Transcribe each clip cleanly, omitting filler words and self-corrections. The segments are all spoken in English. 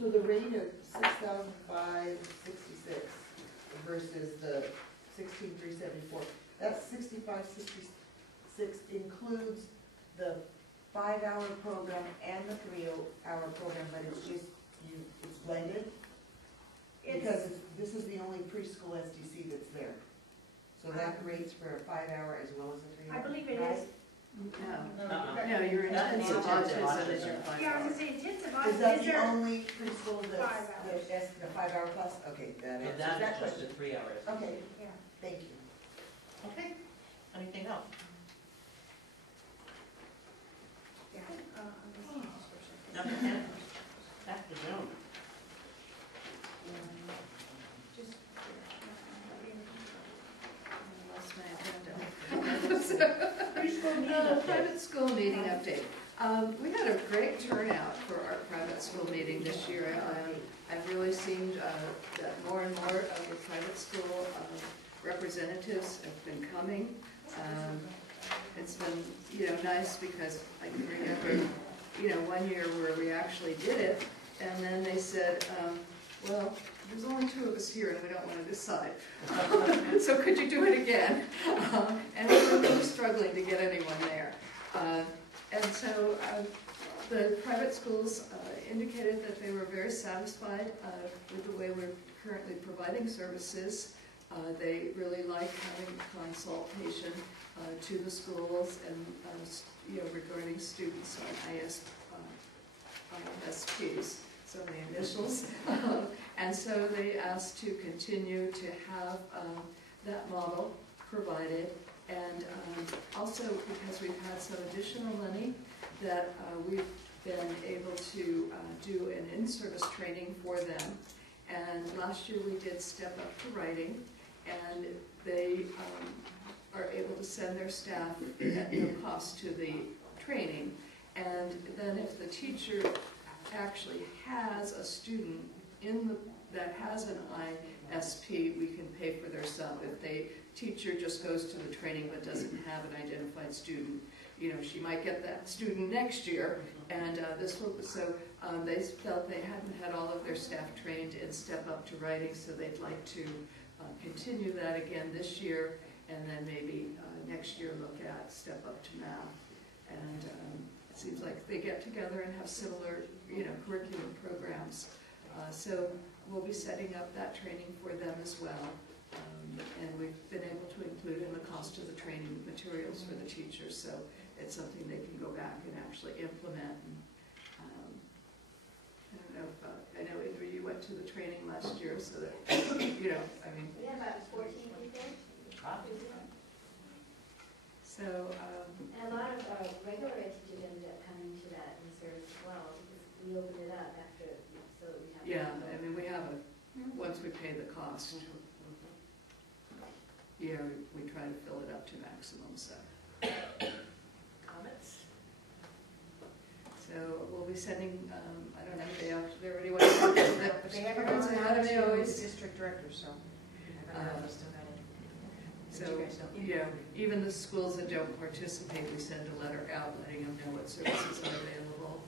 So the rate of $6,566 versus the $16,374, that's $65.66 includes the 5-hour program and the 3-hour program, but it's just, it's blended? Because this is the only preschool SDC that's there. So that rates for a 5-hour as well as a 3-hour? I believe it is. No, your intensive autism is your 5 Yeah, I was hours. gonna say intensive Is autism, that is the there, only preschool that's, 5 hours. that's the 5-hour plus? Okay, that So answers that that is just question. the 3 hours. Okay, yeah. thank you. Okay, anything else? Yeah. Number 10, back to Zoom. Just. Lost my agenda. Private school meeting update. We had a great turnout for our private school meeting this year. I've really seen that more and more of the private school representatives have been coming. It's been, nice because I can remember, one year where we actually did it, and then they said, well, there's only 2 of us here and we don't want to decide. So could you do it again? And we were really struggling to get anyone there. And so the private schools indicated that they were very satisfied with the way we're currently providing services. They really like having consultation to the schools and regarding students on ISPs, so the initials. And so they asked to continue to have that model provided, and also because we've had some additional money that we've been able to do an in-service training for them. And last year we did Step Up to Writing, and they are able to send their staff at no cost to the training. And then if the teacher actually has a student that has an ISP, we can pay for their sub. If the teacher just goes to the training but doesn't have an identified student, she might get that student next year. And they felt they hadn't had all of their staff trained in Step Up to Writing, so they'd like to continue that again this year, and then maybe next year look at Step Up to Math. And it seems like they get together and have similar, curriculum programs. So we'll be setting up that training for them as well. And we've been able to include in the cost of the training materials for the teachers, so it's something they can go back and actually implement. And, I don't know if, I know Indra, you went to the training last year, so that, I mean. We had about 14 people. So, And a lot of regular ed teachers ended up coming to that in service as well, because we opened it up after, so we have. yeah, I mean, we have once we pay the cost, we try to fill it up to maximum, so. Comments? So we'll be sending, I don't know if they already went to But they haven't gone out to district director, so. So, even the schools that don't participate, we send a letter out letting them know what services are available.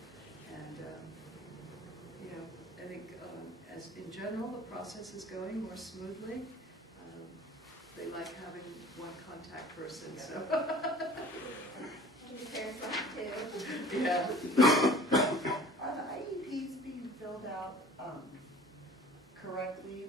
And, I think as in general, the process is going more smoothly. They like having one contact person, so. And the parents like too. Yeah. Are the IEPs being filled out correctly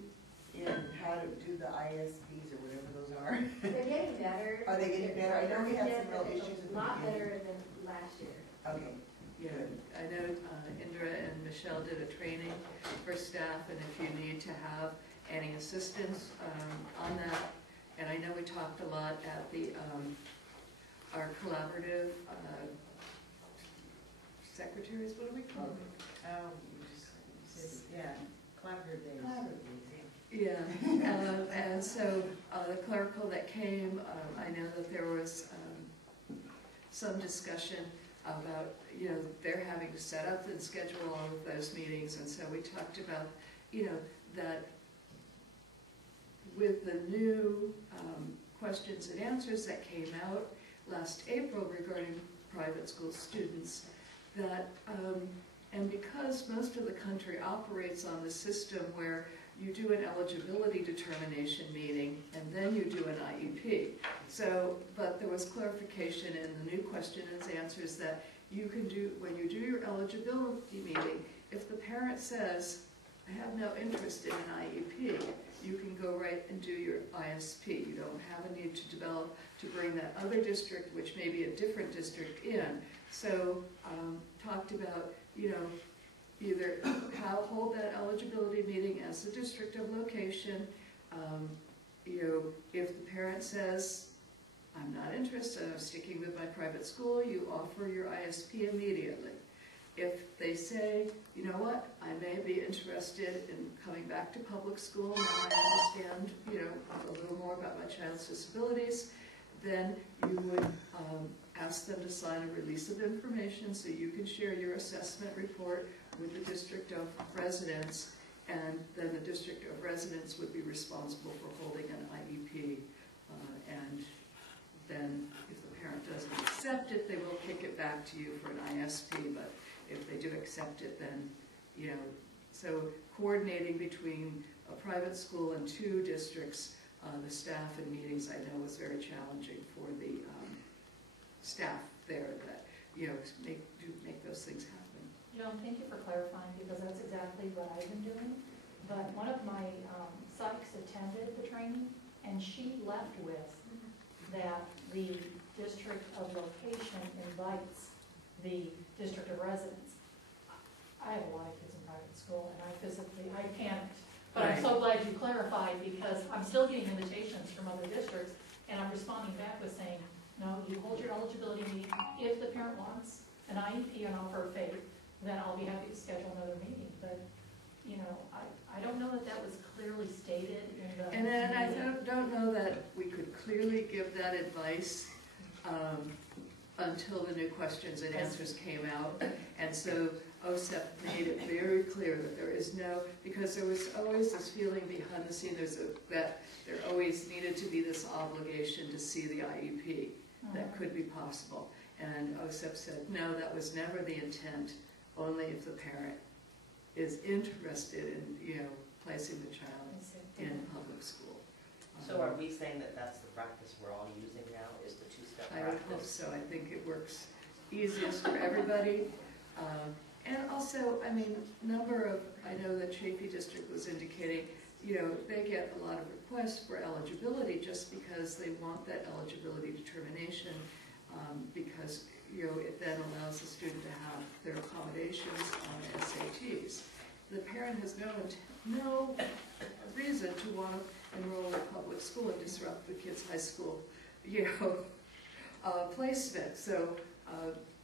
in how to do the ISPs or whatever those are? They're getting better. Are they getting better? I know we had some real issues in A the lot beginning. better than last year. Okay. Yeah, I know Indra and Michelle did a training for staff, and if you need to have any assistance on that, and I know we talked a lot at the our collaborative secretaries, what do we call them? Yeah, collaborative days. Yeah, and so the clerical that came, I know that there was some discussion about, they're having to set up and schedule all of those meetings, and so we talked about, that with the new questions and answers that came out last April regarding private school students, that And because most of the country operates on the system where you do an eligibility determination meeting and then you do an IEP. So, but there was clarification in the new question and answers that you can do, when you do your eligibility meeting, if the parent says, I have no interest in an IEP, you can go right and do your ISP. You don't have a need to develop, to bring that other district, which may be a different district, in. So, talked about, you know, either hold that eligibility meeting as the district of location. You know, if the parent says, I'm not interested, I'm sticking with my private school, you offer your ISP immediately. If they say, you know what, I may be interested in coming back to public school, now I understand, you know, a little more about my child's disabilities, then you would ask them to sign a release of information so you can share your assessment report with the district of residence, and then the district of residence would be responsible for holding an IEP, and then if the parent doesn't accept it, they will kick it back to you for an ISP, but if they do accept it, then, you know, so coordinating between a private school and two districts, the staff and meetings, I know, was very challenging for the staff there that, you know, make those things happen. Joan, thank you for clarifying, because that's exactly what I've been doing. But one of my psychs attended the training, and she left with that the district of location invites the district of residence. I have a lot of kids in private school, and I panicked. But I'm so glad you clarified, because I'm still getting invitations from other districts, and I'm responding back with saying, no, you hold your eligibility meeting. If the parent wants an IEP and offer of faith, then I'll be happy to schedule another meeting. But, you know, I don't know that that was clearly stated in the... And then I don't know that we could clearly give that advice until the new questions and answers came out. And so OSEP made it very clear that there is no, because there was always this feeling behind the scene, that there always needed to be this obligation to see the IEP that could be possible. And OSEP said, no, that was never the intent, only if the parent is interested in, you know, placing the child in public school. So are we saying that that's the practice we're all using now, is the two-step I would hope practice? so. I think it works easiest for everybody. And also, I mean, I know that Chaffey District was indicating, you know, they get a lot of requests for eligibility just because they want that eligibility determination, because, you know, it then allows the student to have their accommodations on SATs. The parent has no reason to want to enroll in public school and disrupt the kid's high school, you know, placement. So,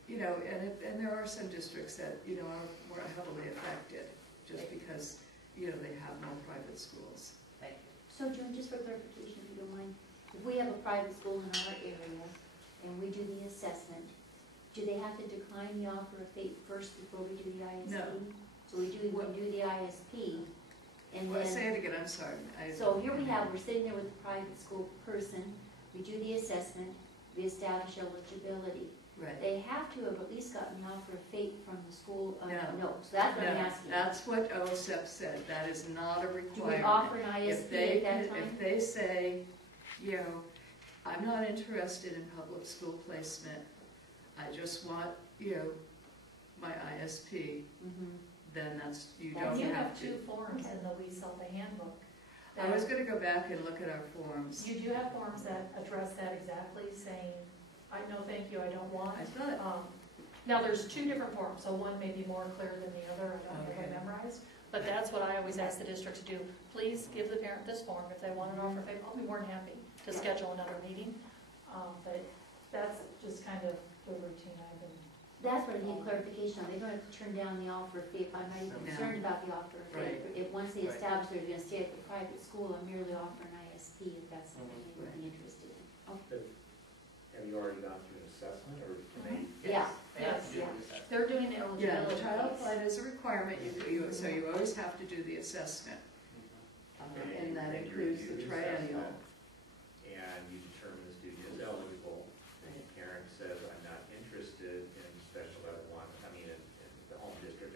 you know, and there are some districts that, you know, are more heavily affected just because, you know, they have no private schools. Thank you. So Joan, just for clarification, if you don't mind, if we have a private school in our area and we do the assessment, do they have to decline the offer of faith first before we do the ISP? No. So we do the ISP, and Well, then, say it again, I'm sorry. so here we have, we're sitting there with the private school person, we do the assessment, we establish eligibility. Right. They have to have at least gotten the offer of faith from the school, No. so that's what I'm No, asking. that's what OSEP said. That is not a Do we requirement. offer an If ISP at that time? If they say, you know, I'm not interested in public school placement, I just want, you know, my ISP, Mhm. then you That's don't You have have to. two forms in the WESELPA handbook. I was going to go back and look at our forms. You do have forms that address that exactly, saying, no, thank you, I don't want. I thought, Now, there's two different forms, so one may be more clear than the other, I don't have Okay. it memorized. But that's what I always ask the district to do. Please give the parent this form. If they want an offer of faith, I'll be more than happy to Yeah. schedule another meeting. But that's just kind of the routine I've been. That's what I need clarification on. They don't have to turn down the offer of faith. I'm not even No. concerned about the offer of faith. Right. If once they Right. establish they're gonna stay at the private school, I'm merely offering ISP if that's something they would be Right. interested in. Have you already gone through an assessment, or can they? Yeah. They have to do Yes, the assessment. They're doing the yeah, eligibility. the child flight is a requirement, so you always have to do the assessment. And that you includes review the assessment, triennial. And you determine the student is eligible, and the parent says, I'm not interested in special ed one, in the home district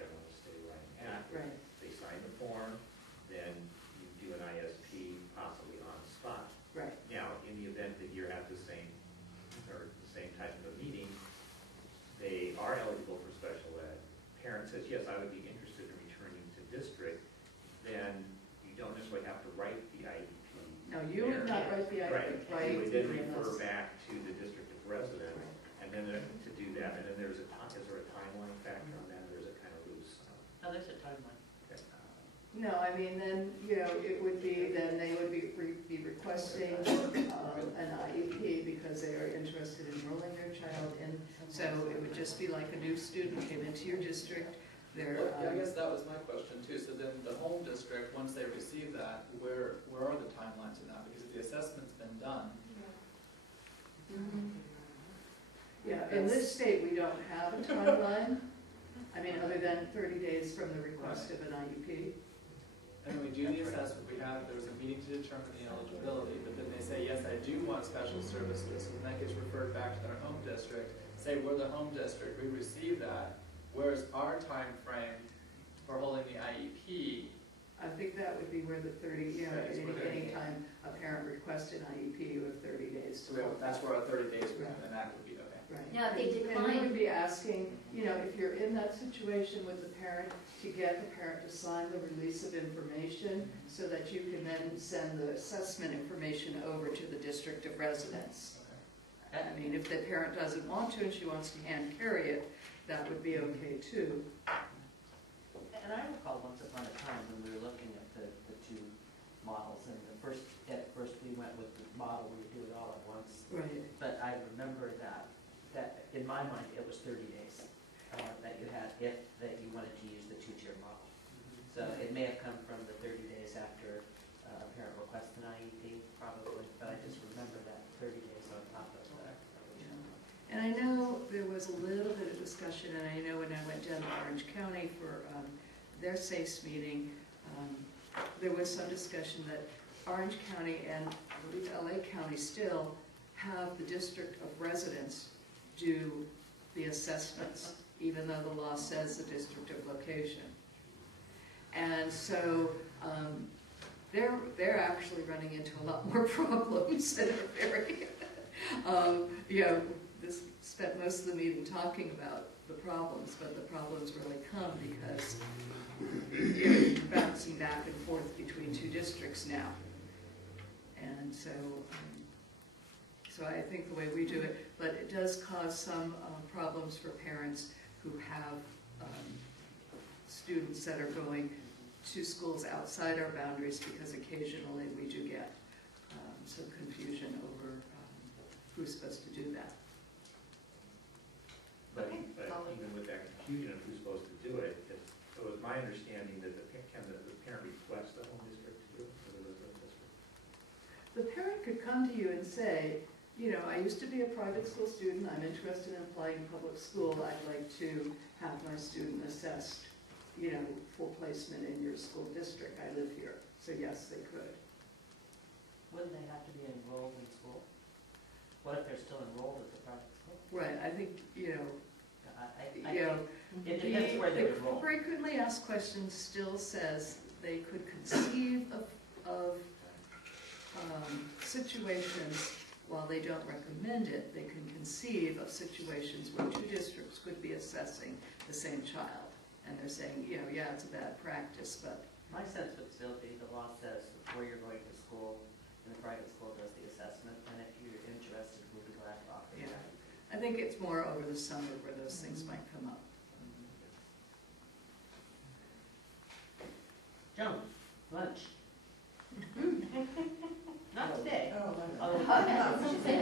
then there's is there a timeline factor on that, or is it kind of loose? No, there's a timeline. Okay. No, I mean, then, it would be, then they would be requesting an IEP because they are interested in enrolling their child in, so it would just be like a new student came into your district, they're. Well, yeah, I guess that was my question too, so then the home district, once they receive that, where are the timelines in that? Because if the assessment's been done, Yeah, in this state, we don't have a timeline, I mean, other than 30 days from the request of an IEP. and when we do the assessment, there was a meeting to determine the eligibility, but then they say, yes, I do want special services, and that gets referred back to their home district. Say, we're the home district, we receive that, where's our time frame for holding the IEP? I think that would be where the 30, Right, anytime a parent requests an IEP, you have 30 days to. That's where our 30 days would, and that would be, okay. Right. Now, if they And we decline, would be asking, if you're in that situation with the parent, to get the parent to sign the release of information so that you can then send the assessment information over to the district of residence. Okay. I mean, if the parent doesn't want to and she wants to hand carry it, that would be okay too. And I recall once upon a time when we were looking at the two models, and at first we went with the model where you do it all at once. Right. But I remember that in my mind, it was 30 days that you had that you wanted to use the two-tier model. So it may have come from the 30 days after a parent requests an IEP, probably, but I just remember that 30 days on top of that. And I know there was a little bit of discussion, and I know when I went down to Orange County for their SACE meeting, there was some discussion that Orange County and I believe LA County still have the district of residence do the assessments, even though the law says the district of location. And so they're actually running into a lot more problems and are very, this spent most of the meeting talking about the problems, but the problems really come because you're bouncing back and forth between two districts now. And so, so I think the way we do it, but it does cause some problems for parents who have students that are going to schools outside our boundaries, because occasionally we do get some confusion over who's supposed to do that. But even with that confusion of who's supposed to do it, it was my understanding that the parent request the home district to do it, or the resident district. The parent could come to you and say, I used to be a private school student, I'm interested in applying public school, I'd like to have my student assessed, full placement in your school district, I live here. So yes, they could. Wouldn't they have to be enrolled in school? What if they're still enrolled at the private school? Right, I think, I think it depends where they're enrolled. Frequently asked questions still says they could conceive of situations, while they don't recommend it, they can conceive of situations where two districts could be assessing the same child. And they're saying, yeah, it's a bad practice, but. My sense would still be the law says where you're going to school, and the private school does the assessment, and if you're interested, we'll be glad to offer you Yeah. that. I think it's more over the summer where those things might come up. Joan, lunch. Not today. Oh, no. Oh, She said,